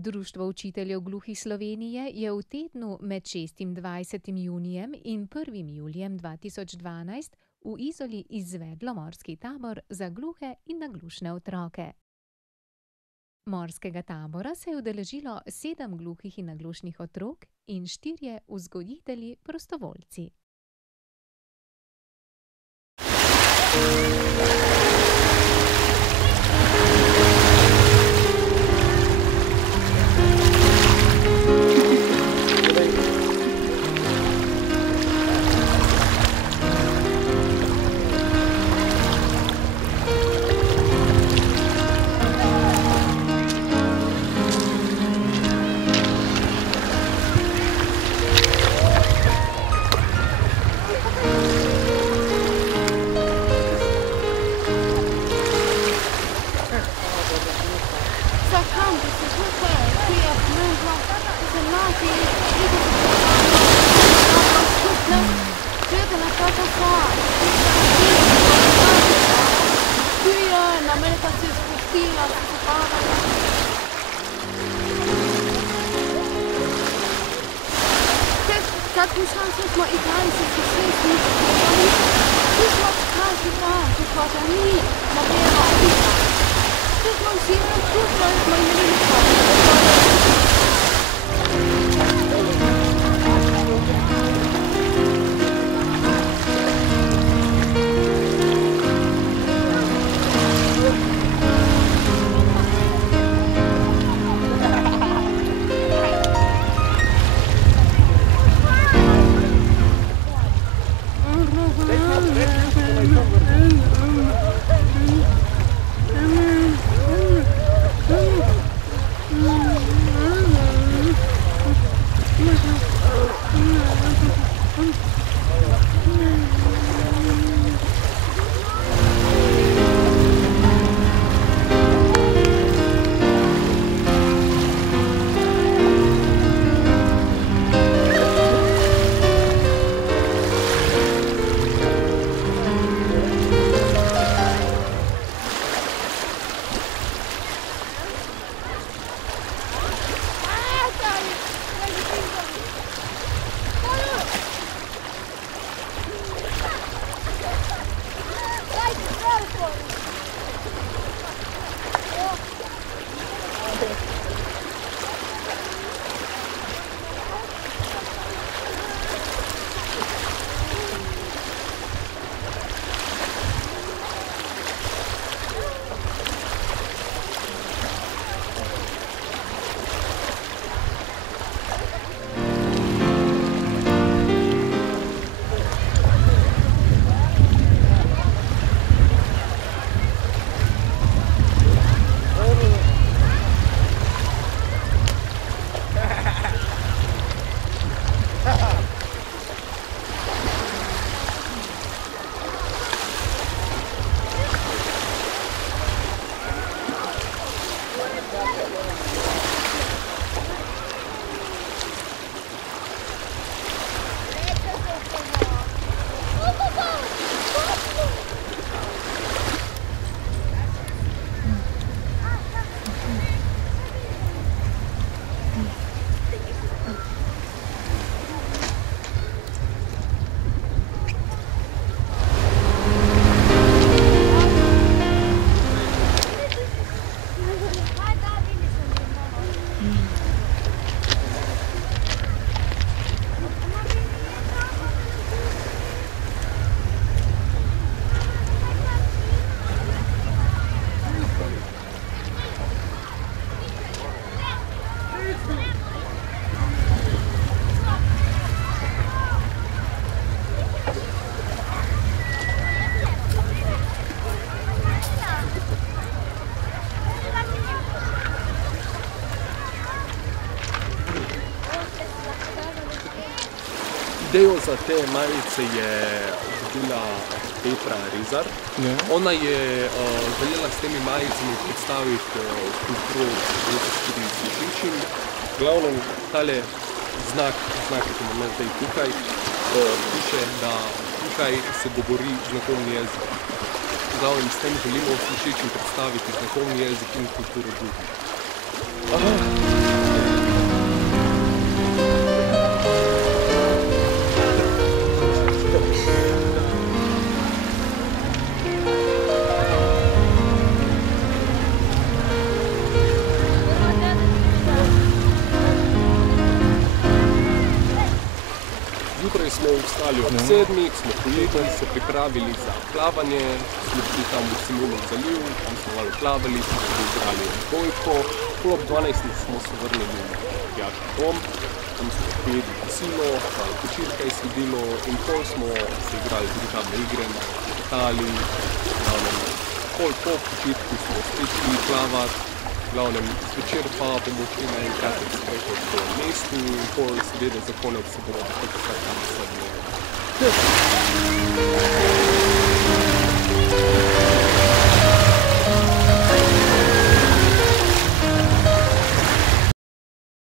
Društvo učiteljev gluhih Slovenije je v tednu med 26. junijem in 1. julijem 2012 v Izoli izvedlo morski tabor za gluhe in naglušne otroke. Morskega tabora se je udeležilo 7 gluhih in naglušnih otrok in 4 vzgojitelji prostovoljci. Kad miesiące smo i tańce przyszli, przyszło każdy raz, że mi mówiła Lisa. Przyszło się trudno z moimi liczbami. Idejo za te majice je dobila Petra Rezar. Ona je želela s temi majicami predstaviti kulturo tudi slišečim. Glavno, tale znak, ki imamo zdaj tukaj, piše, da tukaj se govori znakovni jezik. Glavno, s tem želimo slišečim predstaviti znakovni jezik in kulturo gluhih. vstali ob 7, smo pojedli, se pripravili za plavanje, smo šli tam v Simonov zaliv, tam smo malo plavali, smo igrali odbojko, ob 12 smo se vrnili v Jaški dom, tam smo pojedli kosilo, kočirka je sledilo in pol smo se igrali družabne igre, letali, pol po počitku smo spet šli plavati, glavnem zvečer pa bomo šli na en kratek sprehod po mestu in pol seveda za konec se bomo tako tam sedli.